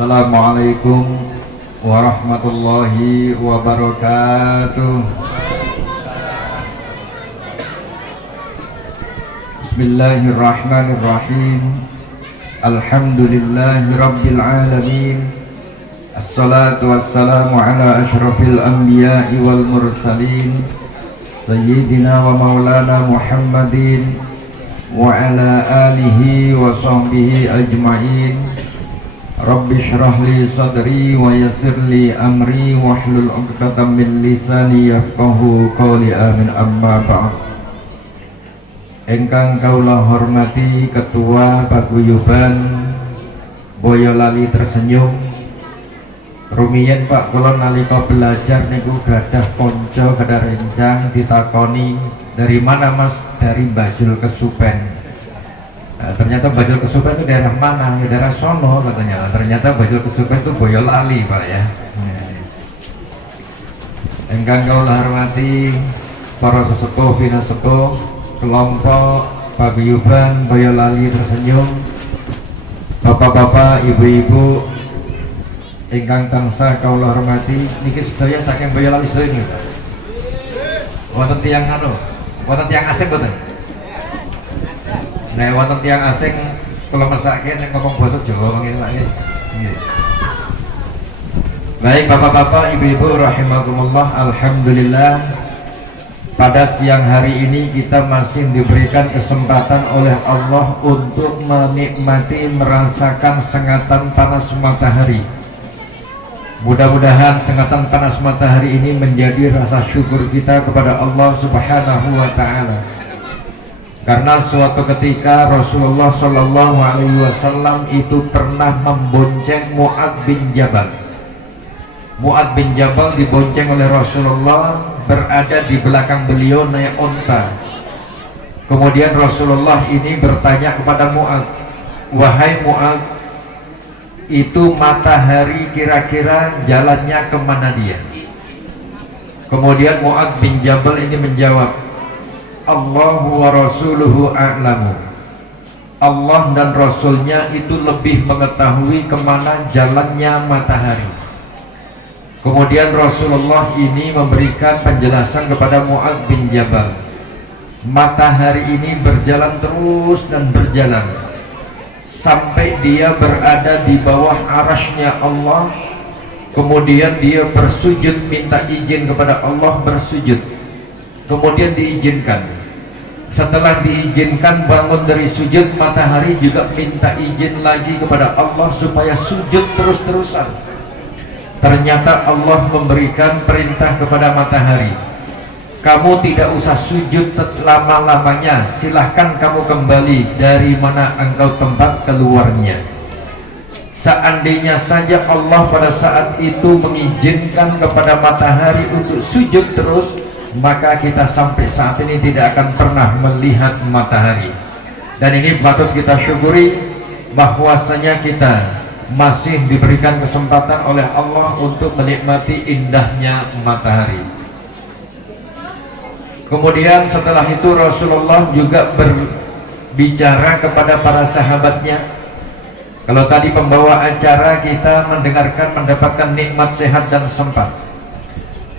Assalamualaikum warahmatullahi wabarakatuh. Bismillahirrahmanirrahim. Alhamdulillahi rabbil alamin. Assalatu wassalamu ala ashrafil anbiya'i wal mursalin Sayyidina wa maulana Muhammadin wa ala alihi wa sahbihi ajma'in. Rabbi shrah li sadri wa yassir li amri wahlul 'uqdatam min lisani yafqahu qawli. Amin. Amma ba'd. Ingkang kaula hormati Ketua Paguyuban Boyolali Tersenyum. Rumiyin Pak, kula nalika belajar niku gadah kanca gadah rencang ditakoni, dari mana Mas? Dari Bajul Kesupen. Nah, ternyata Bajul Kesupen itu daerah mana? Ya, daerah sono katanya. Ternyata Bajul Kesupen itu Boyolali Pak ya. Ingkang kaula hormati para sesepuh pinasepuh kelompok Paguyuban Boyolali Tersenyum, bapak-bapak, ibu-ibu ingkang tansah kaula hormati, niki sedaya saking Boyolali sedaya niki. Wonten tiyang wonten tiyang asing boten? Nek wonten tiyang asing kula mesake nek ngomong basa Jawa mangke Pak nggih. Baik bapak-bapak, ibu-ibu rahimakumullah, alhamdulillah pada siang hari ini kita masih diberikan kesempatan oleh Allah untuk menikmati, merasakan sengatan panas matahari. Mudah-mudahan sengatan panas matahari ini menjadi rasa syukur kita kepada Allah Subhanahu wa Ta'ala. Karena suatu ketika Rasulullah Shallallahu Alaihi Wasallam itu pernah membonceng Mu'adz bin Jabal. Mu'adz bin Jabal dibonceng oleh Rasulullah, berada di belakang beliau naik onta. Kemudian Rasulullah ini bertanya kepada Mu'adz, wahai Mu'adz, itu matahari kira-kira jalannya kemana dia? Kemudian Mu'adz bin Jabal ini menjawab, Allahu wa rasuluhu a'lamu. Allah dan Rasulnya itu lebih mengetahui kemana jalannya matahari. Kemudian Rasulullah ini memberikan penjelasan kepada Mu'adz bin Jabal. Matahari ini berjalan terus dan berjalan sampai dia berada di bawah arasy-Nya Allah. Kemudian dia bersujud, minta izin kepada Allah, bersujud. Kemudian diizinkan. Setelah diizinkan bangun dari sujud, matahari juga minta izin lagi kepada Allah supaya sujud terus-terusan. Ternyata Allah memberikan perintah kepada matahari, kamu tidak usah sujud selama-lamanya, silahkan kamu kembali dari mana engkau tempat keluarnya. Seandainya saja Allah pada saat itu mengizinkan kepada matahari untuk sujud terus, maka kita sampai saat ini tidak akan pernah melihat matahari. Dan ini patut kita syukuri bahwasanya kita masih diberikan kesempatan oleh Allah untuk menikmati indahnya matahari. Kemudian setelah itu Rasulullah juga berbicara kepada para sahabatnya. Kalau tadi pembawa acara kita mendengarkan, mendapatkan nikmat sehat dan sempat,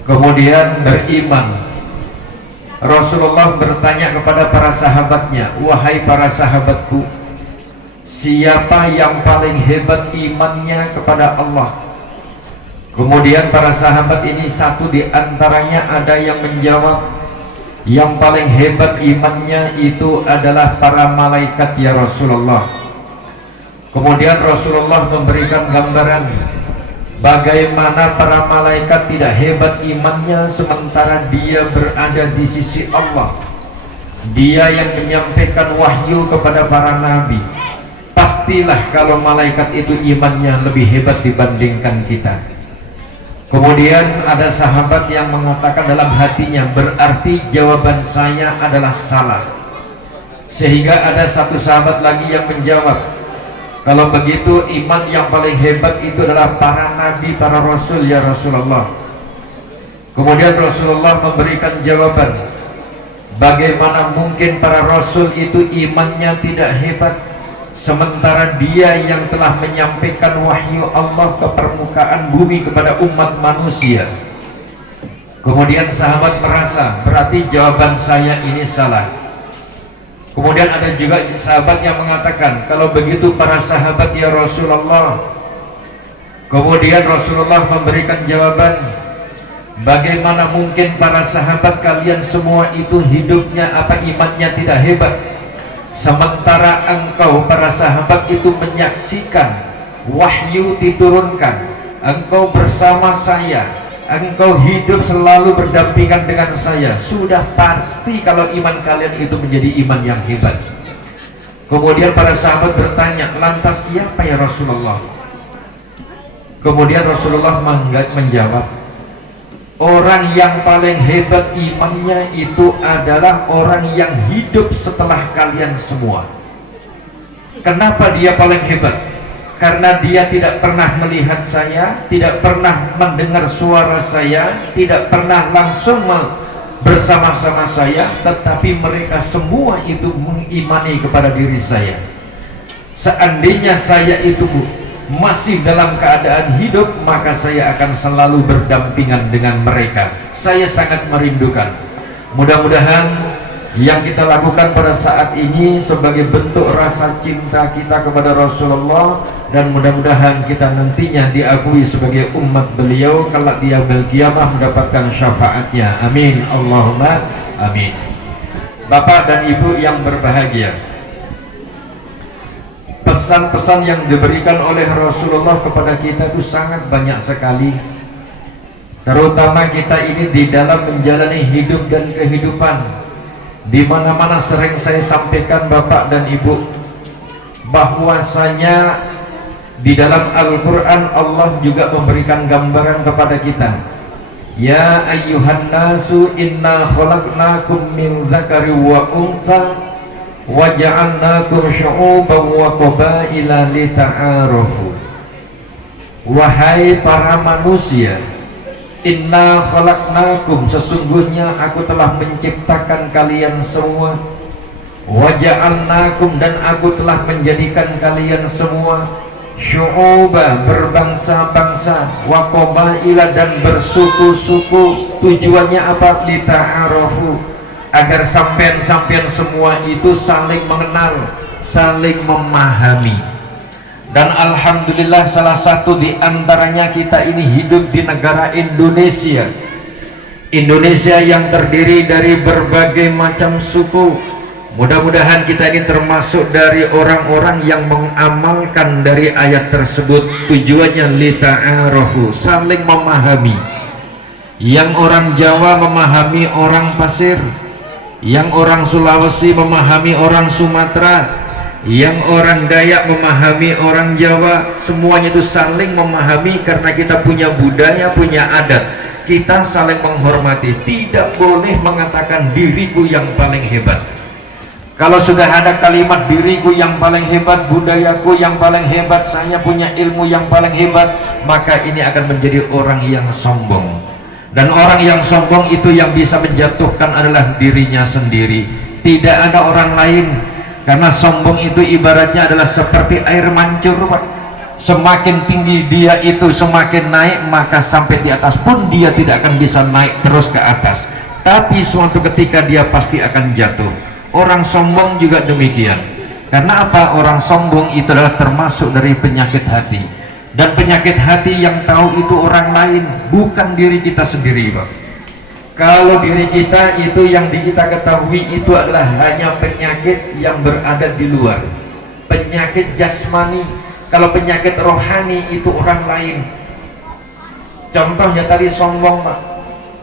kemudian beriman. Rasulullah bertanya kepada para sahabatnya, wahai para sahabatku, siapa yang paling hebat imannya kepada Allah? Kemudian para sahabat ini satu di antaranya ada yang menjawab, yang paling hebat imannya itu adalah para malaikat ya Rasulullah. Kemudian Rasulullah memberikan gambaran bagaimana para malaikat tidak hebat imannya sementara dia berada di sisi Allah. Dia yang menyampaikan wahyu kepada para nabi. Pastilah kalau malaikat itu imannya lebih hebat dibandingkan kita. Kemudian ada sahabat yang mengatakan dalam hatinya, berarti jawaban saya adalah salah. Sehingga ada satu sahabat lagi yang menjawab, kalau begitu iman yang paling hebat itu adalah para nabi, para rasul ya Rasulullah. Kemudian Rasulullah memberikan jawaban, bagaimana mungkin para rasul itu imannya tidak hebat, sementara dia yang telah menyampaikan wahyu Allah ke permukaan bumi kepada umat manusia. Kemudian sahabat merasa berarti jawaban saya ini salah. Kemudian ada juga sahabat yang mengatakan, kalau begitu para sahabat ya Rasulullah. Kemudian Rasulullah memberikan jawaban, bagaimana mungkin para sahabat kalian semua itu hidupnya apa imannya tidak hebat, sementara engkau para sahabat itu menyaksikan wahyu diturunkan, engkau bersama saya, engkau hidup selalu berdampingan dengan saya, sudah pasti kalau iman kalian itu menjadi iman yang hebat. Kemudian para sahabat bertanya, lantas siapa ya Rasulullah? Kemudian Rasulullah menjawab, orang yang paling hebat imannya itu adalah orang yang hidup setelah kalian semua. Kenapa dia paling hebat? Karena dia tidak pernah melihat saya, tidak pernah mendengar suara saya, tidak pernah langsung bersama-sama saya, tetapi mereka semua itu mengimani kepada diri saya. Seandainya saya itu masih dalam keadaan hidup, maka saya akan selalu berdampingan dengan mereka. Saya sangat merindukan. Mudah-mudahan yang kita lakukan pada saat ini sebagai bentuk rasa cinta kita kepada Rasulullah, dan mudah-mudahan kita nantinya diakui sebagai umat beliau kelak di yaumil qiyamah mendapatkan syafaatnya. Amin Allahumma amin. Bapak dan Ibu yang berbahagia, pesan-pesan yang diberikan oleh Rasulullah kepada kita itu sangat banyak sekali, terutama kita ini di dalam menjalani hidup dan kehidupan. Di mana-mana sering saya sampaikan Bapak dan Ibu, bahwasanya di dalam Al-Quran Allah juga memberikan gambaran kepada kita. Ya ayyuhan nasu inna khalaqnakum min dzakari wa untha wa ja'alnakum syu'uban wa qabaila lita'arafu. Wahai para manusia, inna khalaqnakum, sesungguhnya aku telah menciptakan kalian semua, wa ja'alnakum, dan aku telah menjadikan kalian semua, syu'uba, berbangsa-bangsa, wa qabaila, dan bersuku-suku. Tujuannya apa? Lita'arafu, agar sampean-sampean semua itu saling mengenal, saling memahami. Dan alhamdulillah salah satu di antaranya kita ini hidup di negara Indonesia. Indonesia yang terdiri dari berbagai macam suku. Mudah-mudahan kita ini termasuk dari orang-orang yang mengamalkan dari ayat tersebut. Tujuannya lita'arafu, saling memahami. Yang orang Jawa memahami orang Pasir, yang orang Sulawesi memahami orang Sumatera, yang orang Dayak memahami orang Jawa. Semuanya itu saling memahami karena kita punya budaya, punya adat. Kita saling menghormati. Tidak boleh mengatakan diriku yang paling hebat. Kalau sudah ada kalimat diriku yang paling hebat, budayaku yang paling hebat, saya punya ilmu yang paling hebat, maka ini akan menjadi orang yang sombong. Dan orang yang sombong itu yang bisa menjatuhkan adalah dirinya sendiri, tidak ada orang lain. Karena sombong itu ibaratnya adalah seperti air mancur, Pak. Semakin tinggi dia itu semakin naik, maka sampai di atas pun dia tidak akan bisa naik terus ke atas, tapi suatu ketika dia pasti akan jatuh. Orang sombong juga demikian. Karena apa? Orang sombong itu adalah termasuk dari penyakit hati. Dan penyakit hati yang tahu itu orang lain, bukan diri kita sendiri, Pak. Kalau diri kita itu yang kita ketahui itu adalah hanya penyakit yang berada di luar, penyakit jasmani. Kalau penyakit rohani itu orang lain. Contohnya tadi sombong, Pak.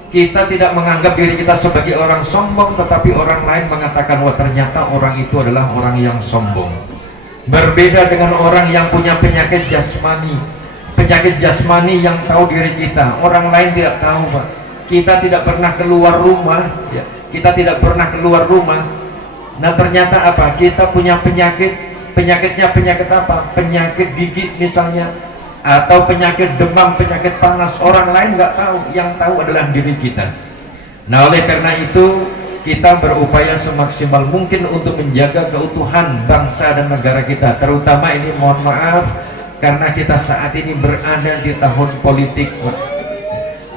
Kita tidak menganggap diri kita sebagai orang sombong, tetapi orang lain mengatakan, wah ternyata orang itu adalah orang yang sombong. Berbeda dengan orang yang punya penyakit jasmani. Penyakit jasmani yang tahu diri kita, orang lain tidak tahu, Pak. Kita tidak pernah keluar rumah, ya. Kita tidak pernah keluar rumah. Nah ternyata apa? Kita punya penyakit. Penyakitnya penyakit apa? Penyakit gigi misalnya, atau penyakit demam, penyakit panas. Orang lain nggak tahu, yang tahu adalah diri kita. Nah oleh karena itu kita berupaya semaksimal mungkin untuk menjaga keutuhan bangsa dan negara kita. Terutama ini mohon maaf karena kita saat ini berada di tahun politik,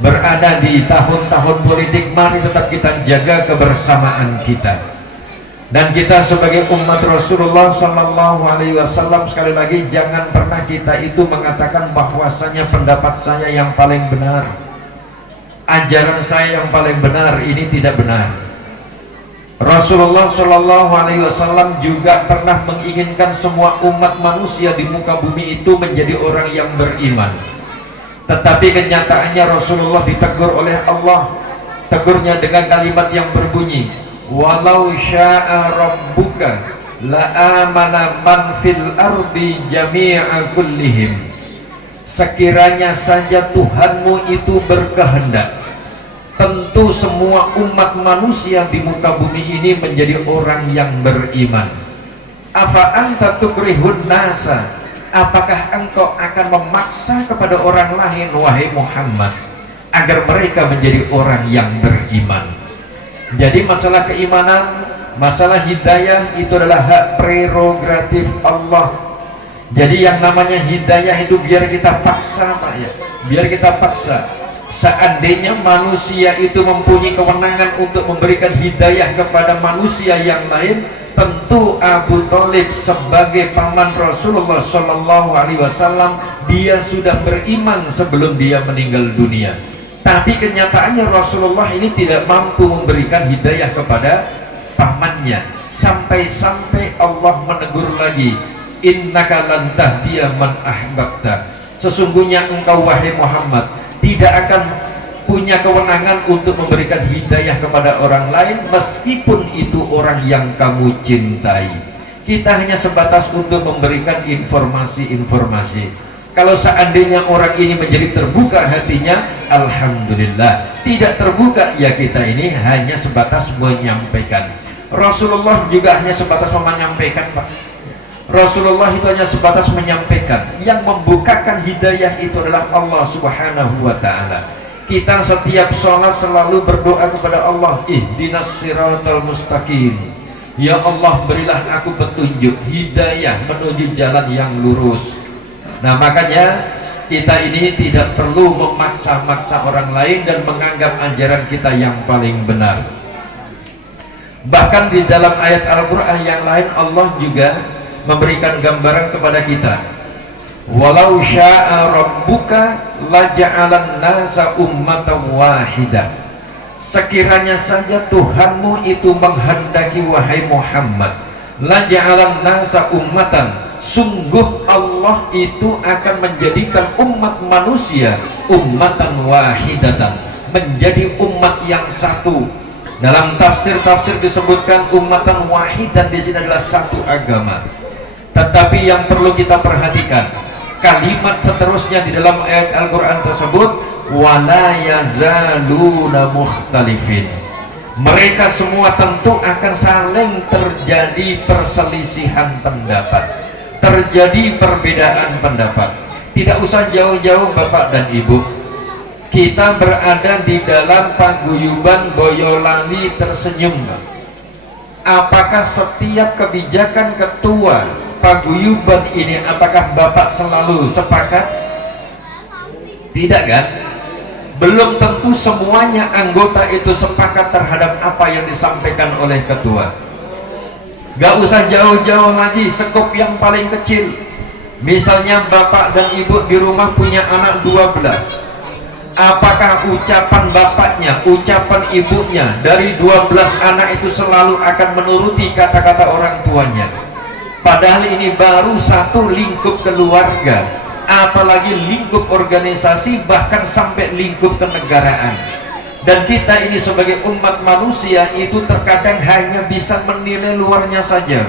berada di tahun-tahun politik. Mari tetap kita jaga kebersamaan kita. Dan kita sebagai umat Rasulullah Sallallahu Alaihi Wasallam, sekali lagi jangan pernah kita itu mengatakan bahwasanya pendapat saya yang paling benar, ajaran saya yang paling benar. Ini tidak benar. Rasulullah Sallallahu Alaihi Wasallam juga pernah menginginkan semua umat manusia di muka bumi itu menjadi orang yang beriman. Tetapi kenyataannya Rasulullah ditegur oleh Allah. Tegurnya dengan kalimat yang berbunyi, walau sya'a rabbuka la'amana man fil ardi jami'a kullihim. Sekiranya saja Tuhanmu itu berkehendak, tentu semua umat manusia di muka bumi ini menjadi orang yang beriman. Afa anta tukrihun nasa, apakah engkau akan memaksa kepada orang lain wahai Muhammad agar mereka menjadi orang yang beriman? Jadi masalah keimanan, masalah hidayah itu adalah hak prerogatif Allah. Jadi yang namanya hidayah itu biar kita paksa Pak ya, biar kita paksa. Seandainya manusia itu mempunyai kewenangan untuk memberikan hidayah kepada manusia yang lain, tentu Abu Thalib sebagai paman Rasulullah Shallallahu Alaihi Wasallam dia sudah beriman sebelum dia meninggal dunia. Tapi kenyataannya Rasulullah ini tidak mampu memberikan hidayah kepada pamannya. Sampai-sampai Allah menegur lagi, innaka lan tahdiya man ahbabta. Sesungguhnya engkau wahai Muhammad tidak akan punya kewenangan untuk memberikan hidayah kepada orang lain meskipun itu orang yang kamu cintai. Kita hanya sebatas untuk memberikan informasi-informasi. Kalau seandainya orang ini menjadi terbuka hatinya, alhamdulillah. Tidak terbuka, ya kita ini hanya sebatas menyampaikan. Rasulullah juga hanya sebatas menyampaikan Pak. Rasulullah itu hanya sebatas menyampaikan. Yang membukakan hidayah itu adalah Allah Subhanahu wa ta'ala. Kita setiap sholat selalu berdoa kepada Allah, ihdinas siratal mustaqim. Ya Allah, berilah aku petunjuk, hidayah menuju jalan yang lurus. Nah makanya kita ini tidak perlu memaksa-maksa orang lain dan menganggap ajaran kita yang paling benar. Bahkan di dalam ayat Al-Quran yang lain Allah juga memberikan gambaran kepada kita, walau sya'a rabbuka laja'alan nasa ummatan wahidah. Sekiranya saja Tuhanmu itu menghendaki wahai Muhammad, laja'alan nasa ummatan, sungguh Allah itu akan menjadikan umat manusia ummatan wahidatan, menjadi umat yang satu. Dalam tafsir-tafsir disebutkan ummatan wahidan di sini adalah satu agama. Tetapi yang perlu kita perhatikan kalimat seterusnya di dalam ayat Al-Quran tersebut, wala yazaluna mukhtalifin. Mereka semua tentu akan saling terjadi perselisihan pendapat, terjadi perbedaan pendapat. Tidak usah jauh-jauh Bapak dan Ibu, kita berada di dalam paguyuban Boyolali tersenyum. Apakah setiap kebijakan ketua paguyuban ini, apakah Bapak selalu sepakat? Tidak kan? Belum tentu semuanya anggota itu sepakat terhadap apa yang disampaikan oleh ketua. Gak usah jauh-jauh lagi, skop yang paling kecil. Misalnya Bapak dan Ibu di rumah punya anak 12. Apakah ucapan bapaknya, ucapan ibunya dari 12 anak itu selalu akan menuruti kata-kata orang tuanya? Padahal ini baru satu lingkup keluarga, apalagi lingkup organisasi, bahkan sampai lingkup kenegaraan. Dan kita ini sebagai umat manusia itu terkadang hanya bisa menilai luarnya saja.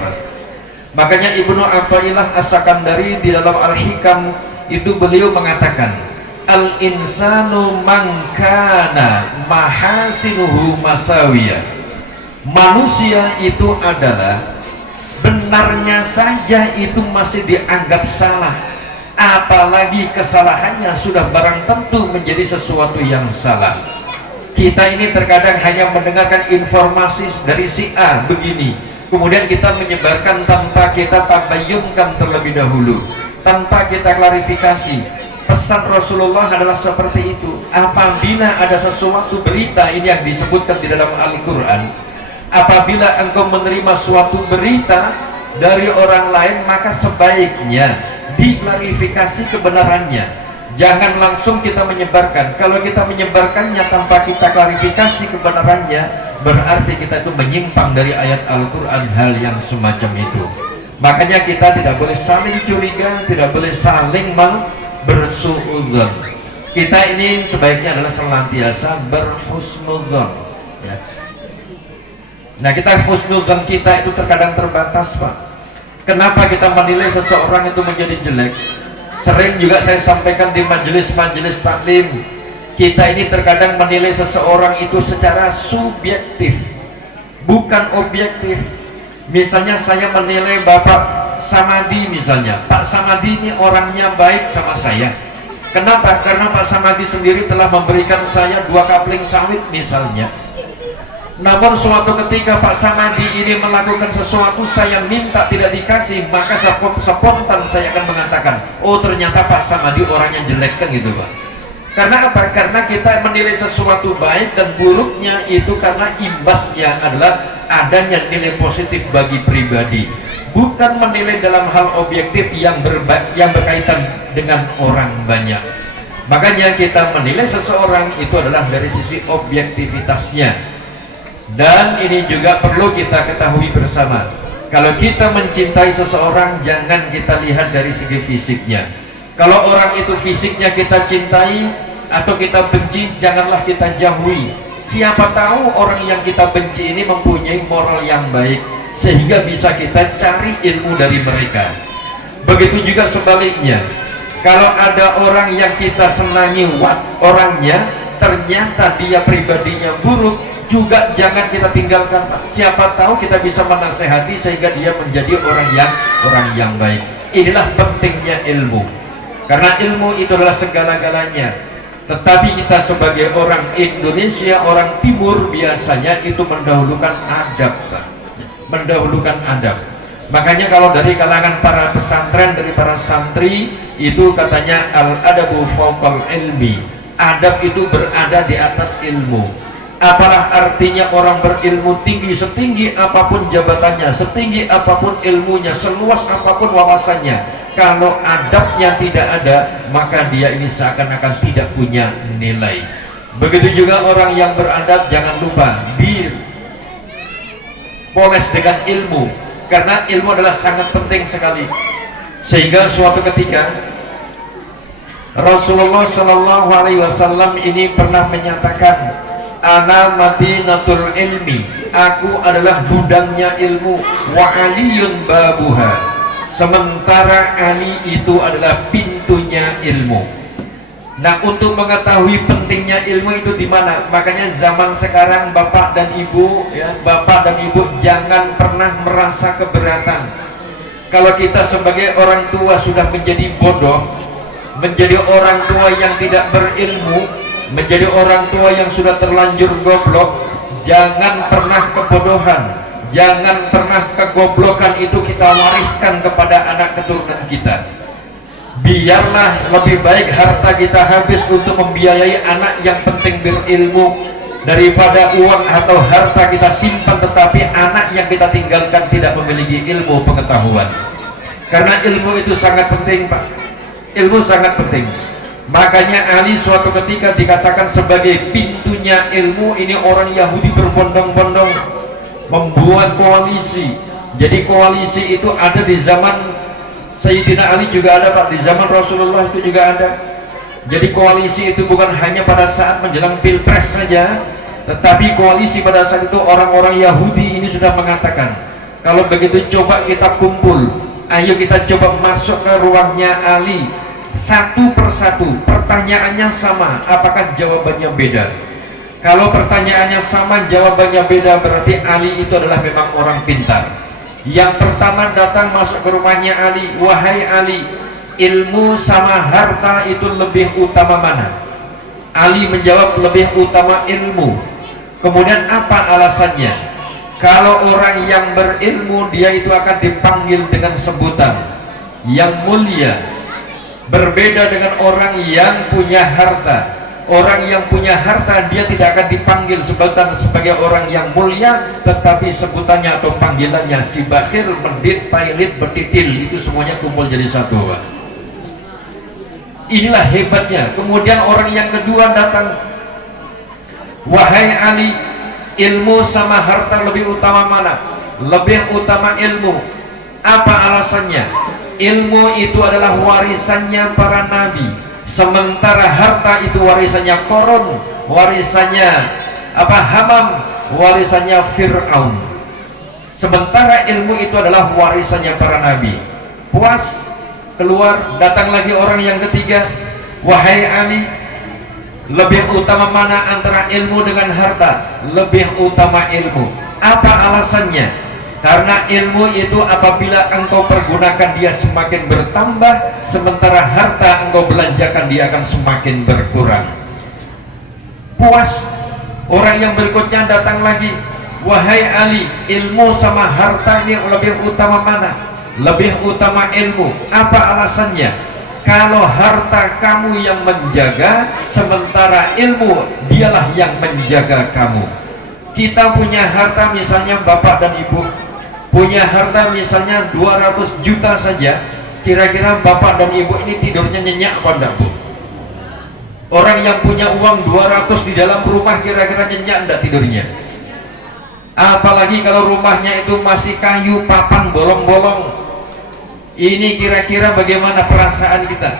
Makanya Ibnu Athaillah As-Sakandari di dalam Al-Hikam itu beliau mengatakan, al-insanu mangkana mahasinuhu masawiyah. Manusia itu adalah benarnya saja itu masih dianggap salah, apalagi kesalahannya sudah barang tentu menjadi sesuatu yang salah. Kita ini terkadang hanya mendengarkan informasi dari si A begini, kemudian kita menyebarkan tanpa kita tabayyunkan terlebih dahulu, tanpa kita klarifikasi. Pesan Rasulullah adalah seperti itu. Apabila ada sesuatu berita, ini yang disebutkan di dalam Al-Quran, apabila engkau menerima suatu berita dari orang lain, maka sebaiknya diklarifikasi kebenarannya. Jangan langsung kita menyebarkan. Kalau kita menyebarkannya tanpa kita klarifikasi kebenarannya, berarti kita itu menyimpang dari ayat Al-Quran, hal yang semacam itu. Makanya kita tidak boleh saling curiga, tidak boleh saling bersuudzon. Kita ini sebaiknya adalah senantiasa berhusnudzon, ya. Nah, kita husnudzon kita itu terkadang terbatas, Pak. Kenapa kita menilai seseorang itu menjadi jelek? Sering juga saya sampaikan di majelis-majelis taklim, kita ini terkadang menilai seseorang itu secara subjektif, bukan objektif. Misalnya saya menilai Bapak Samadi misalnya, Pak Samadi ini orangnya baik sama saya. Kenapa? Karena Pak Samadi sendiri telah memberikan saya 2 kapling sawit misalnya. Namun suatu ketika Pak Samadi ini melakukan sesuatu, saya minta tidak dikasih, maka spontan saya akan mengatakan, oh ternyata Pak Samadi orangnya jelek, kan gitu, Pak. Karena apa? Karena kita menilai sesuatu baik dan buruknya itu karena imbasnya adalah adanya nilai positif bagi pribadi, bukan menilai dalam hal objektif yang berkaitan dengan orang banyak. Makanya kita menilai seseorang itu adalah dari sisi objektivitasnya. Dan ini juga perlu kita ketahui bersama, kalau kita mencintai seseorang, jangan kita lihat dari segi fisiknya. Kalau orang itu fisiknya kita cintai atau kita benci, janganlah kita jauhi. Siapa tahu orang yang kita benci ini mempunyai moral yang baik, sehingga bisa kita cari ilmu dari mereka. Begitu juga sebaliknya, kalau ada orang yang kita senangi orangnya, ternyata dia pribadinya buruk, juga jangan kita tinggalkan, Pak. Siapa tahu kita bisa menasehati sehingga dia menjadi orang yang baik. Inilah pentingnya ilmu, karena ilmu itu adalah segala-galanya. Tetapi kita sebagai orang Indonesia, orang Timur, biasanya itu mendahulukan adab, Pak. Mendahulukan adab. Makanya kalau dari kalangan para pesantren, dari para santri, itu katanya al-adabu fawqal ilmi. Adab itu berada di atas ilmu. Apalah artinya orang berilmu tinggi, setinggi apapun jabatannya, setinggi apapun ilmunya, seluas apapun wawasannya, kalau adabnya tidak ada, maka dia ini seakan-akan tidak punya nilai. Begitu juga orang yang beradab, jangan lupa dipoles dengan ilmu, karena ilmu adalah sangat penting sekali. Sehingga suatu ketika Rasulullah Shallallahu Alaihi Wasallam ini pernah menyatakan, ana madinatul ilmi, aku adalah gudangnya ilmu, wa aliyun babuha, sementara Ali itu adalah pintunya ilmu. Nah, untuk mengetahui pentingnya ilmu itu di mana? Makanya zaman sekarang Bapak dan Ibu, ya, Bapak dan Ibu jangan pernah merasa keberatan kalau kita sebagai orang tua sudah menjadi bodoh, menjadi orang tua yang tidak berilmu, menjadi orang tua yang sudah terlanjur goblok. Jangan pernah kebodohan, jangan pernah kegoblokan itu kita wariskan kepada anak keturunan kita. Biarlah lebih baik harta kita habis untuk membiayai anak yang penting berilmu, daripada uang atau harta kita simpan tetapi anak yang kita tinggalkan tidak memiliki ilmu pengetahuan. Karena ilmu itu sangat penting, Pak. Ilmu sangat penting. Makanya Ali suatu ketika dikatakan sebagai pintunya ilmu. Ini orang Yahudi berbondong-bondong membuat koalisi. Jadi koalisi itu ada di zaman Sayyidina Ali juga ada, Pak. Di zaman Rasulullah itu juga ada. Jadi koalisi itu bukan hanya pada saat menjelang pilpres saja, tetapi koalisi pada saat itu orang-orang Yahudi ini sudah mengatakan, kalau begitu coba kita kumpul, ayo kita coba masuk ke ruangnya Ali, satu persatu, pertanyaannya sama, apakah jawabannya beda? Kalau pertanyaannya sama, jawabannya beda, berarti Ali itu adalah memang orang pintar. Yang pertama datang masuk ke rumahnya Ali, wahai Ali, ilmu sama harta itu lebih utama mana? Ali menjawab lebih utama ilmu. Kemudian apa alasannya? Kalau orang yang berilmu dia itu akan dipanggil dengan sebutan yang mulia, berbeda dengan orang yang punya harta. Orang yang punya harta dia tidak akan dipanggil sebutan sebagai orang yang mulia, tetapi sebutannya atau panggilannya si bakhil, medit, pailit, betitil, itu semuanya kumpul jadi satu, Pak. Inilah hebatnya. Kemudian orang yang kedua datang, wahai Ali, ilmu sama harta lebih utama mana? Lebih utama ilmu. Apa alasannya? Ilmu itu adalah warisannya para nabi, sementara harta itu warisannya Korun, warisannya Hamam, warisannya Fir'aun. Sementara ilmu itu adalah warisannya para nabi. Puas, keluar, datang lagi orang yang ketiga, wahai Ali, lebih utama mana antara ilmu dengan harta? Lebih utama ilmu. Apa alasannya? Karena ilmu itu apabila engkau pergunakan dia semakin bertambah, sementara harta engkau belanjakan dia akan semakin berkurang. Puas, orang yang berikutnya datang lagi, wahai Ali, ilmu sama harta ini lebih utama mana? Lebih utama ilmu. Apa alasannya? Kalau harta kamu yang menjaga, sementara ilmu dialah yang menjaga kamu. Kita punya harta, misalnya bapak dan ibu punya harta misalnya 200 juta saja, kira-kira bapak dan ibu ini tidurnya nyenyak apa enggak, Bu? Orang yang punya uang 200 di dalam rumah kira-kira nyenyak enggak tidurnya? Apalagi kalau rumahnya itu masih kayu, papan bolong-bolong. Ini kira-kira bagaimana perasaan kita?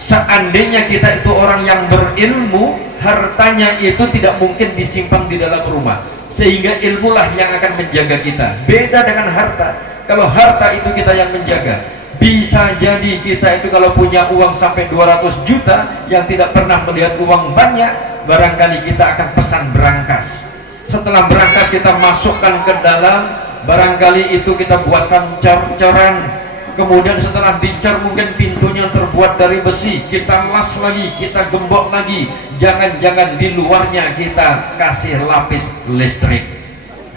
Seandainya kita itu orang yang berilmu, hartanya itu tidak mungkin disimpan di dalam rumah, sehingga ilmulah yang akan menjaga kita. Beda dengan harta. Kalau harta itu kita yang menjaga, bisa jadi kita itu kalau punya uang sampai 200 juta yang tidak pernah melihat uang banyak, barangkali kita akan pesan berangkas. Setelah berangkas kita masukkan ke dalam, barangkali itu kita buatkan cor-coran. Kemudian setelah dicar mungkin pintunya terbuat dari besi, kita las lagi, kita gembok lagi, jangan-jangan di luarnya kita kasih lapis listrik.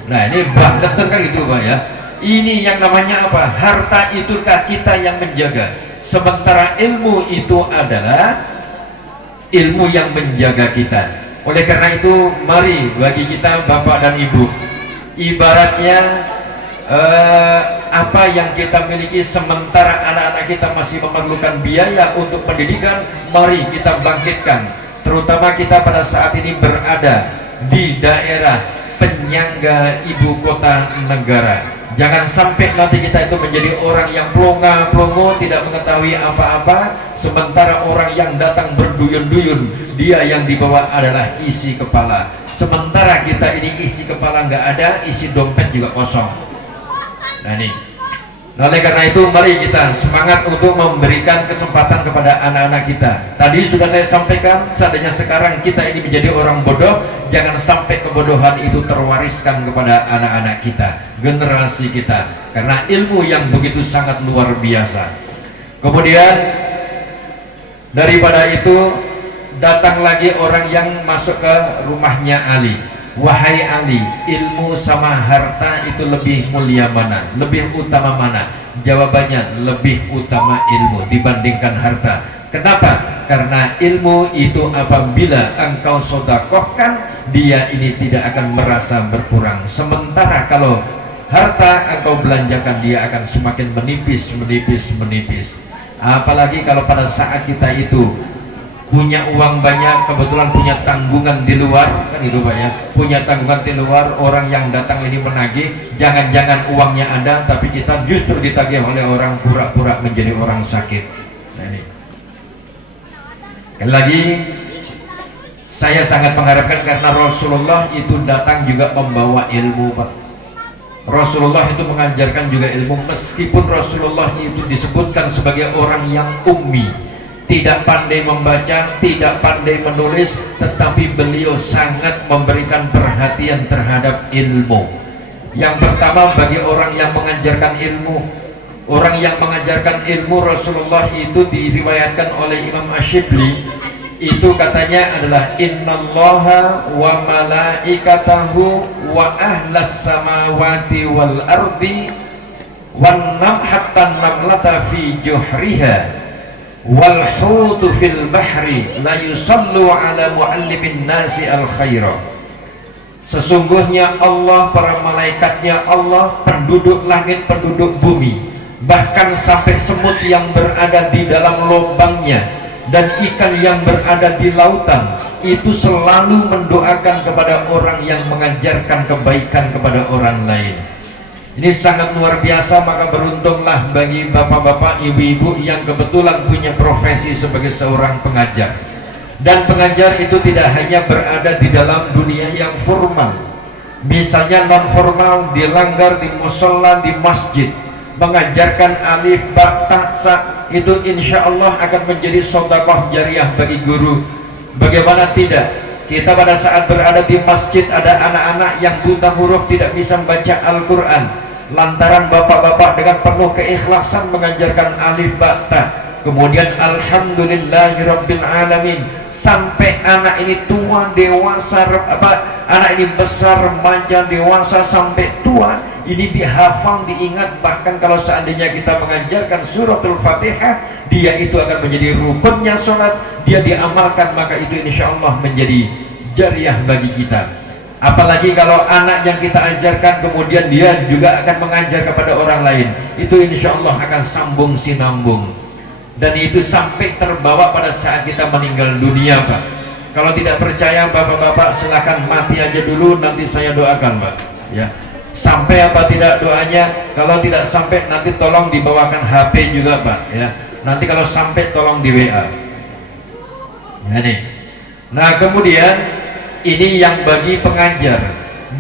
Nah ini banget kan gitu, Pak ya. Ini yang namanya apa? Harta itu kita yang menjaga, sementara ilmu itu adalah ilmu yang menjaga kita. Oleh karena itu mari bagi kita bapak dan ibu, ibaratnya apa yang kita miliki, sementara anak-anak kita masih memerlukan biaya untuk pendidikan, mari kita bangkitkan. Terutama kita pada saat ini berada di daerah penyangga ibu kota negara. Jangan sampai nanti kita itu menjadi orang yang plonga-plongo, tidak mengetahui apa-apa, sementara orang yang datang berduyun-duyun, dia yang dibawa adalah isi kepala. Sementara kita ini isi kepala nggak ada, isi dompet juga kosong. Nah ini, oleh karena itu mari kita semangat untuk memberikan kesempatan kepada anak-anak kita. Tadi sudah saya sampaikan, seandainya sekarang kita ini menjadi orang bodoh, jangan sampai kebodohan itu terwariskan kepada anak-anak kita, generasi kita, karena ilmu yang begitu sangat luar biasa. Kemudian daripada itu datang lagi orang yang masuk ke rumahnya Ali. Wahai Ali, ilmu sama harta itu lebih mulia mana? Lebih utama mana? Jawabannya lebih utama ilmu dibandingkan harta. Kenapa? Karena ilmu itu apabila engkau sodakohkan, dia ini tidak akan merasa berkurang. Sementara kalau harta engkau belanjakan, dia akan semakin menipis, menipis, menipis. Apalagi kalau pada saat kita itu punya uang banyak, kebetulan punya tanggungan di luar, kan itu Pak ya, punya tanggungan di luar, orang yang datang ini menagih, jangan-jangan uangnya ada tapi kita justru ditagih oleh orang, pura-pura menjadi orang sakit. Nah ini sekali lagi saya sangat mengharapkan, karena Rasulullah itu datang juga membawa ilmu, Pak. Rasulullah itu mengajarkan juga ilmu, meskipun Rasulullah itu disebutkan sebagai orang yang ummi, tidak pandai membaca, tidak pandai menulis, tetapi beliau sangat memberikan perhatian terhadap ilmu. Yang pertama, bagi orang yang mengajarkan ilmu, orang yang mengajarkan ilmu, Rasulullah itu diriwayatkan oleh Imam Ash-Shibli, itu katanya adalah innallaha wa malaikatahu wa ahlas samawati wal ardi wan namhatan namlata fi juhriha wal hutu fil bahri la yusallu ala muallimin nasi al khaira. Sesungguhnya Allah, para malaikatnya Allah, penduduk langit, penduduk bumi, bahkan sampai semut yang berada di dalam lubangnya dan ikan yang berada di lautan, itu selalu mendoakan kepada orang yang mengajarkan kebaikan kepada orang lain. Ini sangat luar biasa. Maka beruntunglah bagi bapak-bapak, ibu-ibu yang kebetulan punya profesi sebagai seorang pengajar. Dan pengajar itu tidak hanya berada di dalam dunia yang formal, misalnya non formal, dilanggar di musola, di masjid, mengajarkan alif, ba, ta, sa, itu insya Allah akan menjadi sedekah jariah bagi guru. Bagaimana tidak, kita pada saat berada di masjid ada anak-anak yang buta huruf, tidak bisa membaca Al-Quran, lantaran bapak-bapak dengan penuh keikhlasan mengajarkan alif, ba, ta, kemudian alhamdulillahirabbil alamin, sampai anak ini tua, dewasa, anak ini besar, remaja, dewasa, sampai tua, ini dihafal, diingat. Bahkan kalau seandainya kita mengajarkan suratul Fatihah, dia itu akan menjadi rukunnya sholat, dia diamalkan, maka itu insya Allah menjadi jariah bagi kita. Apalagi kalau anak yang kita ajarkan kemudian dia juga akan mengajar kepada orang lain, itu insya Allah akan sambung sinambung. Dan itu sampai terbawa pada saat kita meninggal dunia, Pak. Kalau tidak percaya bapak-bapak, silahkan mati aja dulu, nanti saya doakan, Pak, ya. Sampai apa tidak doanya? Kalau tidak sampai, nanti tolong dibawakan HP juga, Pak, ya. Nanti kalau sampai tolong di WA. Nah, nih. Nah, kemudian ini yang bagi pengajar,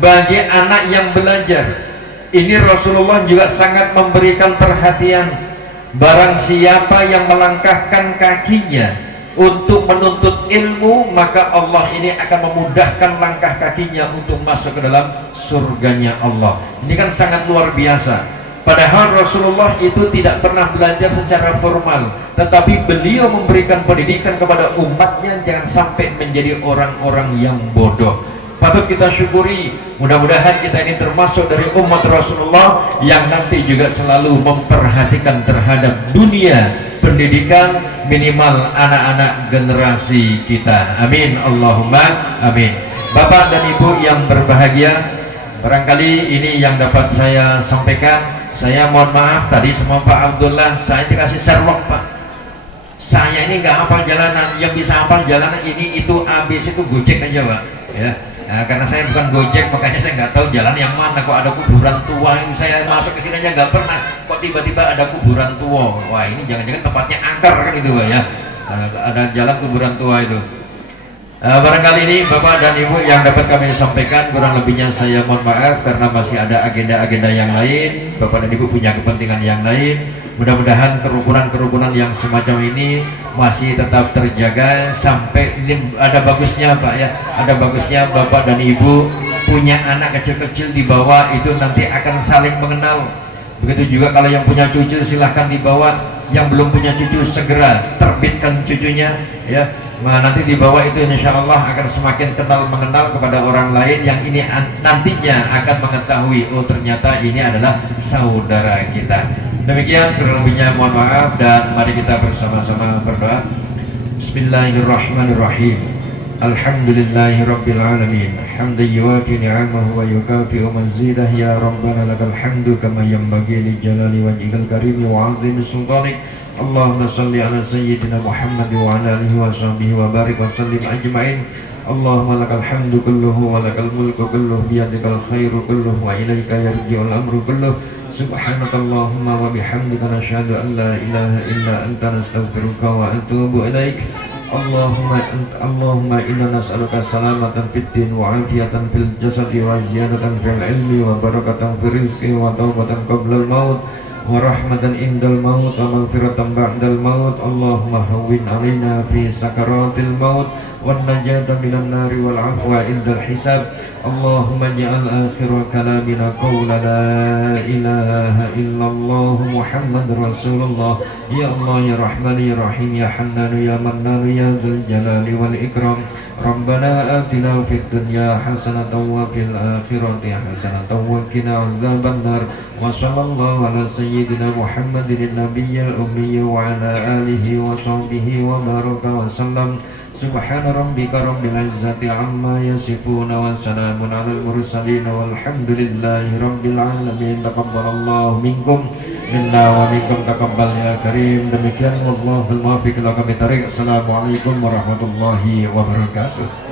bagi anak yang belajar. Ini Rasulullah juga sangat memberikan perhatian. Barang siapa yang melangkahkan kakinya untuk menuntut ilmu, maka Allah ini akan memudahkan langkah kakinya untuk masuk ke dalam surganya Allah. Ini kan sangat luar biasa. Padahal Rasulullah itu tidak pernah belajar secara formal, tetapi beliau memberikan pendidikan kepada umatnya jangan sampai menjadi orang-orang yang bodoh. Patut kita syukuri. Mudah-mudahan kita ini termasuk dari umat Rasulullah yang nanti juga selalu memperhatikan terhadap dunia pendidikan, minimal anak-anak generasi kita. Amin, Allahumma amin. Bapak dan Ibu yang berbahagia, barangkali ini yang dapat saya sampaikan. Saya mohon maaf tadi sama Pak Abdullah, saya dikasih Sherlock, Pak. Saya ini nggak hafal jalanan, yang bisa hafal jalanan ini itu ABC itu Gojek aja, Pak, ya. Nah, karena saya bukan Gojek, makanya saya nggak tahu jalan yang mana. Kok ada kuburan tua, saya masuk ke sini aja nggak pernah, kok tiba-tiba ada kuburan tua. Wah, ini jangan-jangan tempatnya angker kan itu, Pak, ya. Nah, ada jalan kuburan tua itu. Barangkali ini Bapak dan Ibu yang dapat kami sampaikan, kurang lebihnya saya mohon maaf karena masih ada agenda-agenda yang lain. Bapak dan Ibu punya kepentingan yang lain. Mudah-mudahan kerukunan-kerukunan yang semacam ini masih tetap terjaga sampai ini. Ada bagusnya, Pak, ya, ada bagusnya Bapak dan Ibu punya anak kecil-kecil di bawah, itu nanti akan saling mengenal. Begitu juga kalau yang punya cucu, silahkan dibawa. Yang belum punya cucu segera terbitkan cucunya, ya. Nah, nanti di bawah itu insya Allah akan semakin kenal mengenal kepada orang lain yang ini nantinya akan mengetahui, oh ternyata ini adalah saudara kita. Demikian kurang lebihnya mohon maaf, dan mari kita bersama-sama berdoa. Bismillahirrahmanirrahim. Alhamdulillahirabbil alamin. Hamdan yuwafi ni'amahu wa yukafi'u mazidah. Ya Rabbana lakal hamdu kama yanbaghi li jalali wajhikal karim wa 'azimi sultanik. Allahumma salli ala sayyidina Muhammad wa ala alihi wa sahbihi wa barik wa sallim ajma'in. Allahumma lakal hamdu kulluhu wa lakal mulku kulluhu biyadikal khairu kulluhu wa ilaika yarji'ul amru kulluhu. Subhanakallahumma wa bihamdika nashhadu an la ilaha illa anta nastaghfiruka wa atubu ilaik. Allahumma inna nas'aluka salamatan fid din wa afiyatan fil jasadi wa ziyadatan fil ilmi wa barakatan fil rizqi wa taubatan qabla al-maut wa rahmatan indal maut wa maghfiratan ba'dal maut. Allahumma hawwin alaina fi sakaratil maut والنجاة من النار والعفو عند الحساب. اللهم اجعل آخر كلامنا قول لا إله إلا الله محمد رسول الله. يا الله يا رحمن يا رحيم يا حنان يا منان يا ذا الجلال والإكرام. ربنا آتنا في الدنيا حسنة وفي الآخرة حسنة وقنا عذاب النار. وصلى الله على سيدنا محمد النبي الأمي وعلى آله وصحبه وبارك وسلم. سبحان ربك رب العزة عما يصفون وسلام على المرسلين والحمد لله رب العالمين. تقبل الله منكم minna wa minkum taqabbal ya karim. Demikian wallahul muwaffiq ila aqwamit thoriq. Assalamualaikum warahmatullahi wabarakatuh.